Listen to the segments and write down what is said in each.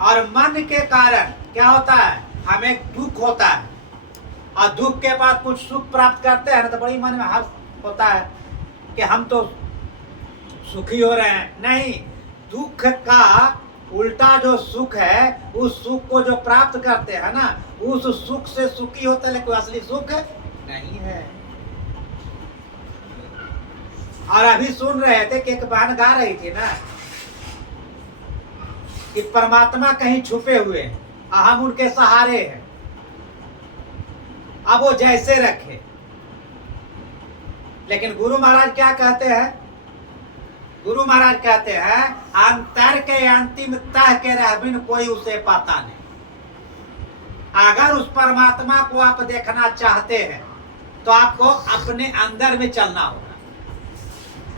और मन के कारण क्या होता है, हमें दुख होता है, और दुख के बाद कुछ सुख प्राप्त करते हैं ना तो बड़ी मन में हर्ष होता है कि हम तो सुखी हो रहे हैं। नहीं, दुख का उल्टा जो सुख है, उस सुख को जो प्राप्त करते हैं ना, उस सुख से सुखी होते हैं, लेकिन असली सुख नहीं है। और अभी सुन रहे थे कि एक बहन गा रही थी ना कि परमात्मा कहीं छुपे हुए हैं, हम उनके सहारे हैं, अब वो जैसे रखे। लेकिन गुरु महाराज क्या कहते हैं, गुरु महाराज कहते हैं अंतर के अंतिम तह के रह बिन कोई उसे पाता नहीं। अगर उस परमात्मा को आप देखना चाहते हैं तो आपको अपने अंदर में चलना होगा,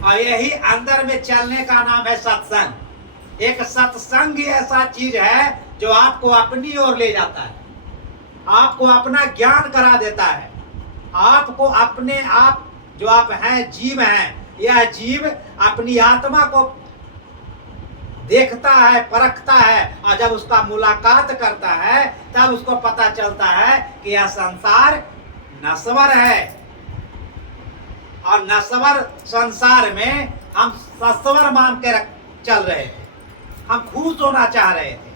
और यही अंदर में चलने का नाम है सत्संग। एक सत्संग ही ऐसा चीज है जो आपको अपनी ओर ले जाता है, आपको अपना ज्ञान करा देता है, आपको अपने आप जो आप हैं, जीव हैं, यह जीव अपनी आत्मा को देखता है, परखता है, और जब उसका मुलाकात करता है तब उसको पता चलता है कि यह संसार नश्वर है, और नश्वर संसार में हम सस्वर मान के चल रहे थे, हम खुश होना चाह रहे थे।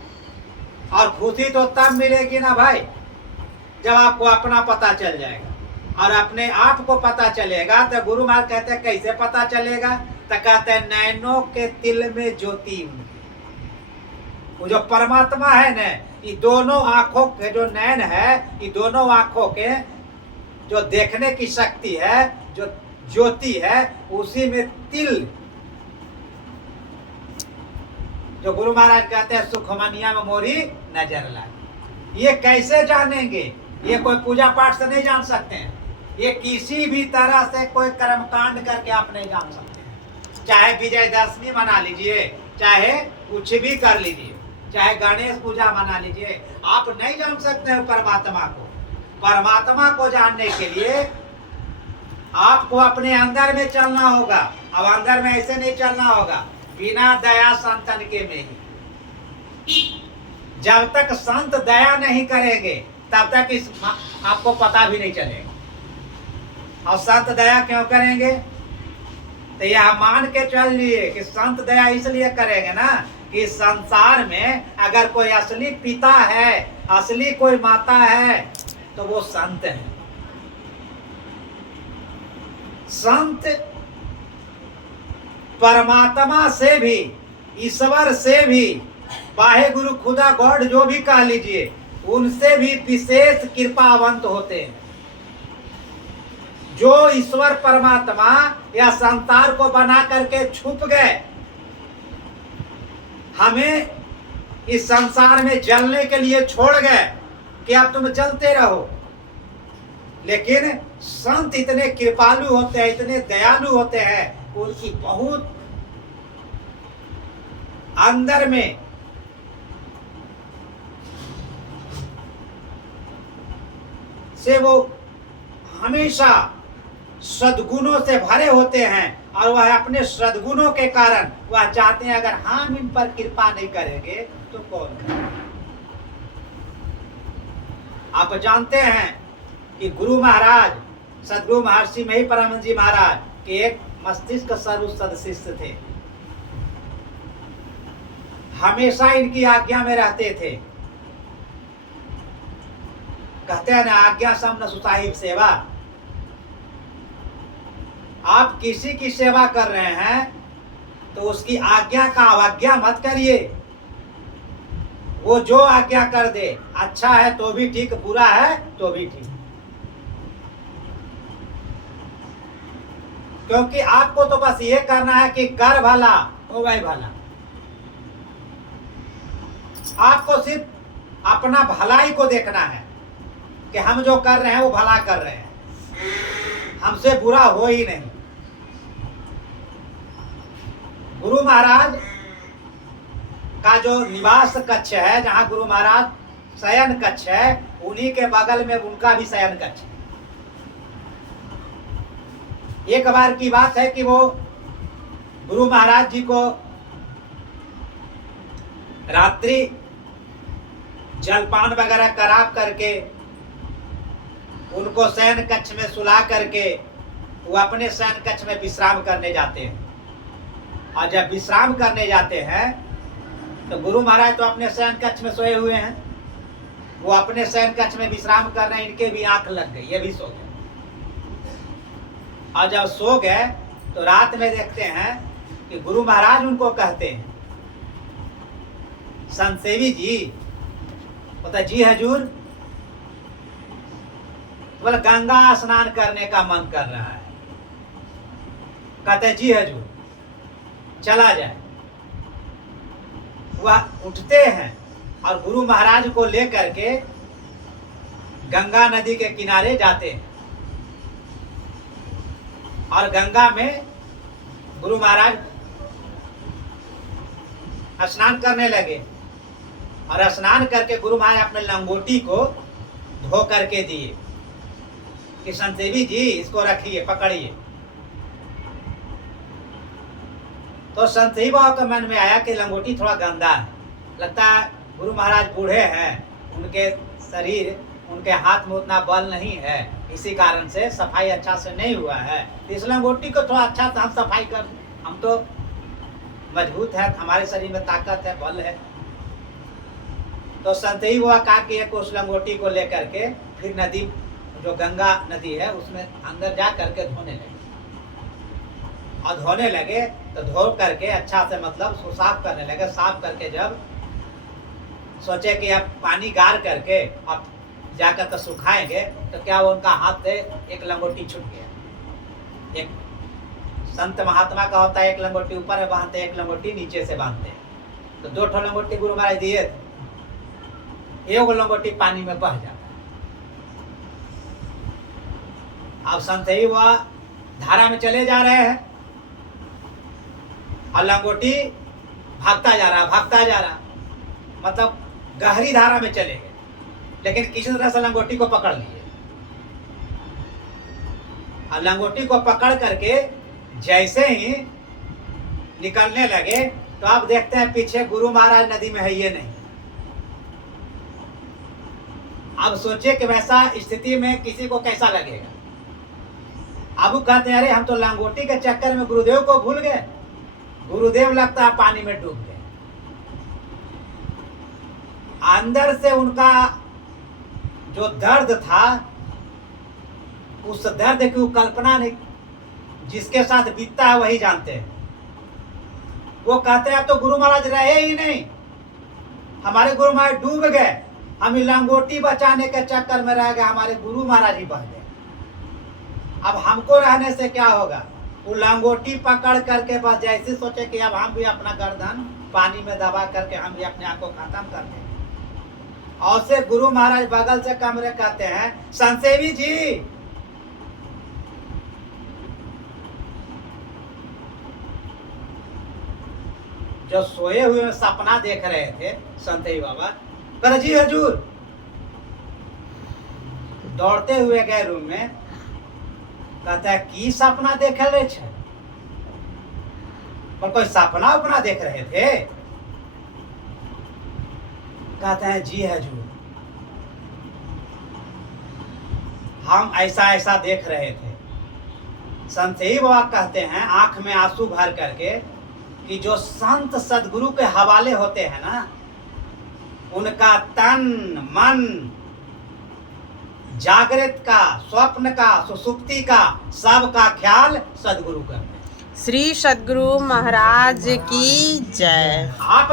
और खुशी तो तब मिलेगी ना भाई जब आपको अपना पता चल जाएगा, और अपने आप को पता चलेगा। तो गुरु महाराज कहते हैं कैसे पता चलेगा, तो कहते हैं नैनों के तिल में ज्योति उनकी। वो जो परमात्मा है न, ये दोनों आंखों के जो नैन है, ये दोनों आंखों के जो देखने की शक्ति है, जो ज्योति है, उसी में तिल, जो गुरु महाराज कहते हैं सुखमनिया में मोरी नजर लागे। ये कैसे जानेंगे, ये कोई पूजा पाठ से नहीं जान सकते हैं, ये किसी भी तरह से कोई कर्मकांड करके आप नहीं जान सकते हैं। चाहे विजयदशमी मना लीजिए, चाहे कुछ भी कर लीजिए, चाहे गणेश पूजा मना लीजिए, आप नहीं जान सकते हैं परमात्मा को। परमात्मा को जानने के लिए आपको अपने अंदर में चलना होगा। अब अंदर में ऐसे नहीं चलना होगा बिना दया संतन के में ही। जब तक संत दया नहीं करेंगे तब तक इस आपको पता भी नहीं चलेगा। और संत दया क्यों करेंगे, तो यह मान के चल लिए कि संत दया इसलिए करेंगे ना कि संसार में अगर कोई असली पिता है, असली कोई माता है, तो वो संत है। संत परमात्मा से भी, ईश्वर से भी, वाहे गुरु खुदा गॉड जो भी कह लीजिए, उनसे भी विशेष कृपावंत होते हैं। जो ईश्वर परमात्मा या संसार को बना करके छुप गए, हमें इस संसार में जलने के लिए छोड़ गए कि अब तुम जलते रहो। लेकिन संत इतने कृपालु होते हैं, इतने दयालु होते हैं, उनकी बहुत अंदर में से वो हमेशा सद्गुणों से भरे होते हैं, और वह अपने सद्गुणों के कारण वह चाहते हैं अगर हम इन पर कृपा नहीं करेंगे तो कौन करेगा। आप जानते हैं कि गुरु महाराज, सदगुरु महर्षि मही परमानंद जी महाराज के एक मस्तिष्क सर्वसद शिष्य थे, हमेशा इनकी आज्ञा में रहते थे। कहते हैं ना आज्ञा सम न सुसाहिब सेवा। आप किसी की सेवा कर रहे हैं तो उसकी आज्ञा का अवज्ञा मत करिए। वो जो आज्ञा कर दे, अच्छा है तो भी ठीक, बुरा है तो भी ठीक, क्योंकि आपको तो बस ये करना है कि कर भला हो वही भला। आपको सिर्फ अपना भलाई को देखना है कि हम जो कर रहे हैं वो भला कर रहे हैं, हमसे बुरा हो ही नहीं। गुरु महाराज का जो निवास कक्ष है, जहां गुरु महाराज शयन कक्ष है, उन्हीं के बगल में उनका भी शयन कक्ष है। एक बार की बात है कि वो गुरु महाराज जी को रात्रि जलपान वगैरह करा करके उनको शयन कक्ष में सुला करके वो अपने शयन कक्ष में विश्राम करने जाते हैं। और जब विश्राम करने जाते हैं तो गुरु महाराज तो अपने शयन कक्ष में सोए हुए हैं, वो अपने शयन कक्ष में विश्राम कर रहे हैं, इनके भी आंख लग गई, ये भी सो गए। और जब सो गए तो रात में देखते हैं कि गुरु महाराज उनको कहते हैं, संतसेवी जी, बोलता जी हजूर, बोले गंगा स्नान करने का मन कर रहा है। कहते जी हजूर चला जाए। वह उठते हैं और गुरु महाराज को लेकर के गंगा नदी के किनारे जाते हैं और गंगा में गुरु महाराज स्नान करने लगे। और स्नान करके गुरु महाराज अपने लंगोटी को धो करके दिए कि संतसेवी जी इसको रखिए, पकड़िए। तो संतसेवी बाबा के मन में आया कि लंगोटी थोड़ा गंदा है, लगता है गुरु महाराज बूढ़े हैं, उनके शरीर, उनके हाथ में उतना बल नहीं है, इसी कारण से सफाई अच्छा से नहीं हुआ है। इस लंगोटी को थोड़ा अच्छा से हम सफाई कर, हम तो मजबूत है, हमारे शरीर में ताकत है, बल है। तो संतसेवी बाबा कहा कि एक उस लंगोटी को लेकर के फिर नदी, जो गंगा नदी है, उसमें अंदर जा करके धोने लगे। और धोने लगे तो धो करके अच्छा से मतलब उसको साफ करने लगे। साफ करके जब सोचे कि अब पानी गार करके अब जाकर तो सुखाएंगे, तो क्या वो उनका हाथ से एक लंगोटी छूट गया। एक संत महात्मा का होता है, एक लंगोटी ऊपर में बांधते, एक लंगोटी नीचे से बांधते। तो 2 ठो लंगोटी गुरु महाराज दिए थे, एक लंगोटी पानी में बह जाता। अब संतसेवी वह धारा में चले जा रहे हैं और लंगोटी भागता जा रहा, मतलब गहरी धारा में चले गए, लेकिन किसी तरह से लंगोटी को पकड़ लिए। और लंगोटी को पकड़ करके जैसे ही निकलने लगे तो आप देखते हैं पीछे गुरु महाराज नदी में है ये नहीं। अब सोचिए कि वैसा स्थिति में किसी को कैसा लगेगा। अब वो कहते हैं अरे हम तो लंगोटी के चक्कर में गुरुदेव को भूल गए, गुरुदेव लगता है पानी में डूब गए। अंदर से उनका जो दर्द था, उस दर्द की कल्पना नहीं, जिसके साथ बीतता है वही जानते हैं। वो कहते हैं तो गुरु महाराज रहे ही नहीं, हमारे गुरु महाराज डूब गए, हम लंगोटी बचाने के चक्कर में रह गए, हमारे गुरु महाराज ही बह गए। अब हमको रहने से क्या होगा। वो लंगोटी पकड़ करके बस जैसे सोचे कि अब हम भी अपना गर्दन पानी में दबा करके हम भी अपने आप को खत्म कर देंगे। और से गुरु महाराज बगल से कमरे कहते हैं, संतसेवी जी, जो सोए हुए सपना देख रहे थे संतसेवी बाबा, कहते जी हजूर। दौड़ते हुए गए रूम में, कहता है की सपना देख रहे थे, पर कोई सपना अपना देख रहे थे। कहते हैं जी हजूर, हम ऐसा ऐसा देख रहे थे। संतसेवी बाबा कहते हैं आंख में आंसू भर करके कि जो संत सदगुरु के हवाले होते हैं ना, उनका तन मन जागृत का, स्वप्न का, सुसुप्ति का, सब का ख्याल सदगुरु करते हैं। श्री सदगुरु महाराज की जय। आप